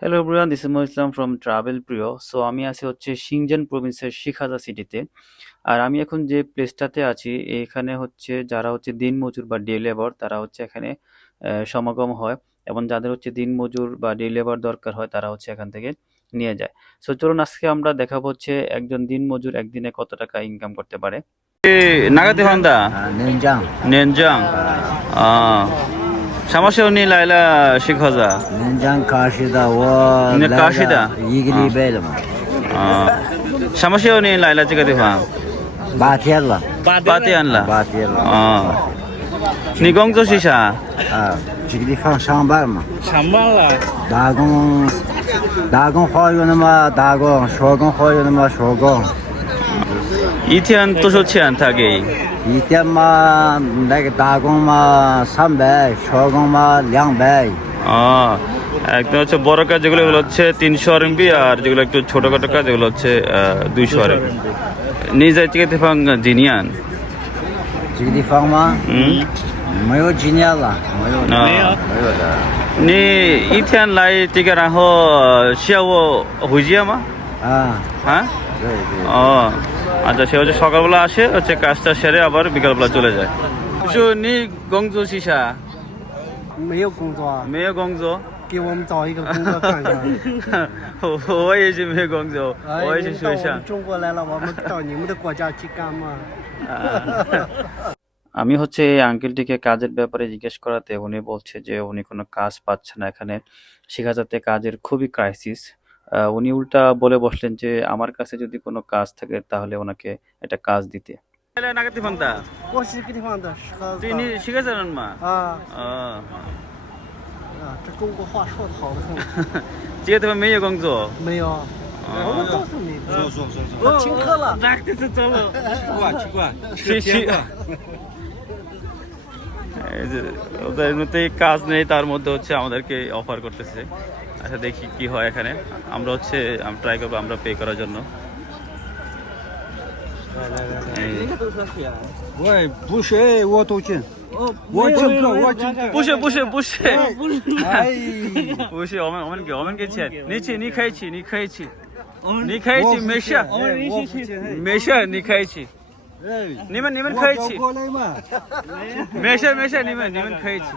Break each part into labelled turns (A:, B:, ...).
A: Hello everyone this ইসমো Islam from travel Priyo so আমি আছি হচ্ছে সিংজান প্রভিন্সের শিখাজা সিটিতে আর আমি এখন যে প্লেসটাতে আছি এখানে হচ্ছে যারা হচ্ছে দিন মজুর বা ডে লেবার তারা হচ্ছে এখানে সমাগম হয় এবং যাদের হচ্ছে দিন মজুর বা ডে লেবার দরকার হয় তারা হচ্ছে এখান থেকে নিয়ে যায়। সো চলুন আজকে আমরা দেখাবো হচ্ছে একজন দিন মজুর একদিনে কত টাকা ইনকাম করতে পারে। নাগাতে হন্দা? নেনজাং। নেনজাং। ಸಮಸ್ಯೆವನ್ನು ಇಲ್ಲ ಇಲ್ಲ ಶಿಖೋಜ ನಂಜಂಗ್ ಕಾಶಿದ
B: ಓ
A: ಕಾಶಿದ ಈಗಲಿ ಬೇಲ ಸಮಸ್ಯೆವನ್ನು
B: ಇಲ್ಲ
A: ಇಲ್ಲ ಚಿಗದಿಫ ಬಾತಿ ಅಲ್ಲ ಬಾತಿ ಅಲ್ಲ
B: ಬಾತಿ ಅಲ್ಲ ನಿಗೊಂಗ್ ಜೋ ಶಿಶಾ
A: ಚಿಗದಿಫ ಶಾಂಬಾರ್ ಮ
B: ಶಾಂಬಾರ್ ದಾಗೊಂಗ್ ದಾಗೊಂಗ್ ಹೋಯೋನ ಮ ದಾಗೊಂಗ್ ಶೋಗೊಂಗ್
A: ಹೋಯೋನ ಮ ಶೋಗೊಂಗ್ ಇತಿಯನ್ ತುಸೋಚಿಯನ್ ತಾಗೇಯಿ 一点嘛，那
B: 个大工嘛三百，小工嘛两百。
A: আহ, একদম হচ্ছে বড় কাজ যেগুলো এগুলো হচ্ছে তিনশো আর এমবি আর যেগুলো একটু ছোটখাটো কাজ এগুলো হচ্ছে দুইশো আর এমবি নিজ থেকে তেফাং জিনিয়ান?
B: 这个
A: 地方吗？হুম।
B: 没有几年了，没有，
A: 啊 নি ইথিয়ান লাই টিকে রাহ শিয়াও হুজিয়া মা
B: 啊
A: ，হ্যাঁ?
B: 对对。
A: ও। হ্যাঁ? আচ্ছা সে হচ্ছে সকালবেলা আসে হচ্ছে কাজটা সেরে আবার বিকালবেলা চলে যায়就你工作是啥？
C: 没有工作啊，
A: 没有工作？
C: 给我们找一个工作看看。
A: 我我也是没有工作，
C: 哎，
A: 我也是学生
C: 你到我们。中国来了，我们到你们的国家去干嘛？
A: আমি হচ্ছে এই আঙ্কেলটিকে কাজের ব্যাপারে জিজ্ঞেস করাতে উনি বলছে যে উনি কোনো কাজ পাচ্ছে না এখানে শিখাজাতে কাজের খুবই ক্রাইসিস উনি উল্টা বলে বসলেন যে আমার কাছে যদি কোনো কাজ থাকে তাহলে ওনাকে একটা কাজ দিতে নাগাতি ফান্তা
C: 我是这个地方的，适合
A: তিনি শিখেছেন মা
C: 啊
A: ও
C: 啊，这中国话说的好的很。
A: জিজ্ঞেস তুমি মেয়ে গংজ
C: 没有，我们告诉你，我请客了。
A: ডাকতেছে চলো এই যে ওদের মধ্যে কাজ নেই তার মধ্যে হচ্ছে আমাদেরকে অফার করতেছে আচ্ছা দেখি কি হয় এখানে। আমরা হচ্ছে ট্রাই করব আমরা পে করার জন্য। পুষে পুষে
B: পুষে
A: পুষে। অমেন অমেন কে অমেন কে নিচে নি খাইছি নি খাইছি নি খাইছি মেশা। মেশা নি খাইছি নিমেন নিমেন খাইছি। মেশা মেশা নিমেন নিমেন খাইছি।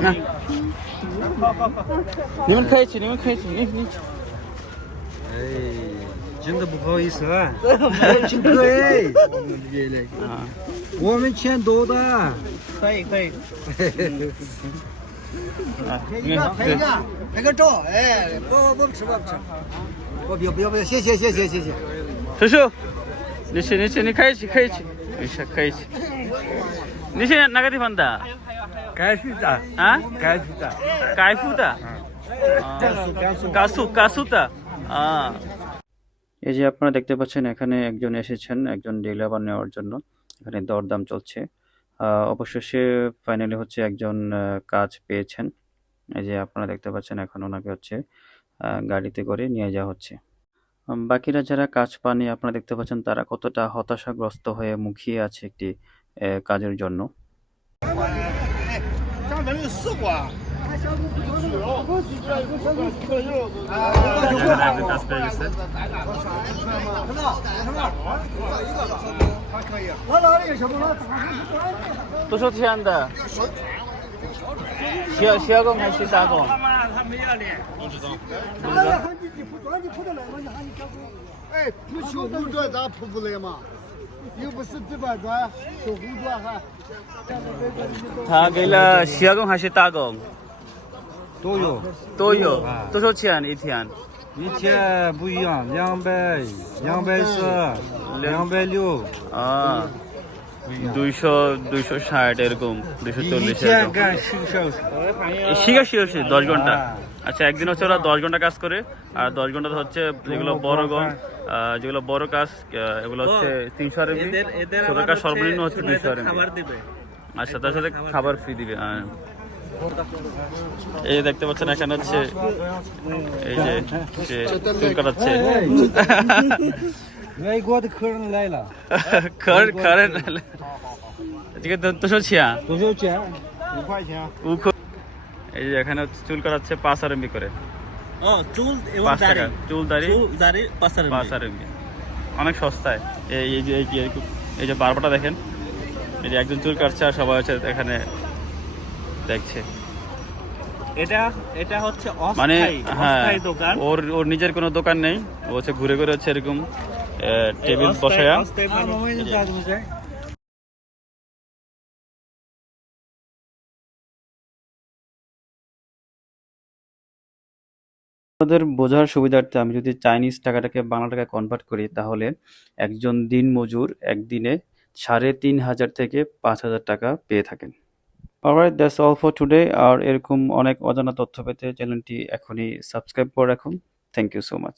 C: 那
A: 你们可以吃你们可以吃你你。
B: 哎，真的不好意思啊。请客哎，
A: 啊
B: 我们钱多的。
C: 可以可以，
A: 啊
C: 拍一个拍一个拍个照，哎，不我我不吃我不吃，我不要不要不要，谢谢谢谢谢谢。
A: 叔叔你吃你吃你可以吃可以吃没事可以吃你现在哪个地方的 কায়ফুতা কাসু কাসুতা এই যে আপনারা দেখতে পাচ্ছেন এখানে একজন এসেছেন একজন ডিলার নেওয়ার জন্য। এখানে দরদাম চলছে। অবশেষে ফাইনালি হচ্ছে একজন কাজ পেয়েছেন। এই যে আপনারা দেখতে পাচ্ছেন এখন ওনাকে হচ্ছে গাড়িতে করে নিয়ে যাওয়া হচ্ছে। বাকিরা যারা কাজ পানি আপনারা দেখতে পাচ্ছেন তারা কতটা হতাশাগ্রস্ত হয়ে মুখিয়ে আছে একটি কাজের জন্য। 咱们没试过。都是甜的。需要需要给我们洗三个。他他没要的。不知道。不知道。
C: 哎，不修不砖咋铺不来嘛？又不是地板砖，手工砖哈。
A: 他给了小工还是大工？
B: 都有，
A: 都有。多少钱一天？
B: 一天不一样，两百、两百四、两百六
A: ，আহ, দুইশো দুইশো ষাট এরকম দুইশো চল্লিশ শিখা শিখে দশ ঘণ্টা। আচ্ছা একদিন হচ্ছে ওরা দশ ঘণ্টা কাজ করে আর দশ ঘণ্টা হচ্ছে যেগুলো বড় গম যেগুলো বড় কাজ এগুলো হচ্ছে তিনশো
D: আর
A: ছোট কাজ সর্বনিম্ন হচ্ছে
D: তিনশো আর
A: আচ্ছা তার সাথে খাবার ফ্রি দিবে। হ্যাঁ। এই দেখতে পাচ্ছেন এখানে হচ্ছে এই যে চুল কাটাচ্ছে।
B: 外国的客人来了，
A: খড় খড়ের এদিকে তো তো শুনছিয়া
B: 多少钱？
C: 五块钱。
A: উখো এই যে এখানে হচ্ছে চুল কাটাচ্ছে পাঁচ আরম্বি করে
D: ও চুল এবং
A: পাঁচ
D: দাড়ি
A: টাকা চুল দাড়ি
D: চুল দাড়ি পাঁচার
A: পাঁচ আরম্বি অনেক সস্তায় এই এই যে এই যে এই যে বারবাটা দেখেন এই যে একজন চুল কাটছে আর সবাই হচ্ছে এখানে দেখছে
D: এটা এটা হচ্ছে
A: মানে
D: অস্থায়ী
A: হ্যাঁ
D: অস্থায়ী দোকান
A: ওর ওর নিজের কোনো দোকান নেই ও হচ্ছে ঘুরে ঘুরে হচ্ছে এরকম টেবিল বসায়া। আপনাদের বোঝার সুবিধার্থে আমি যদি চাইনিজ টাকাটাকে বাংলা টাকায় কনভার্ট করি তাহলে একজন দিন মজুর একদিনে সাড়ে তিন হাজার থেকে পাঁচ হাজার টাকা পেয়ে থাকেন। Alright that's all for today আর এরকম অনেক অজানা তথ্য পেতে চ্যানেলটি এখনই সাবস্ক্রাইব করে রাখুন। Thank you so much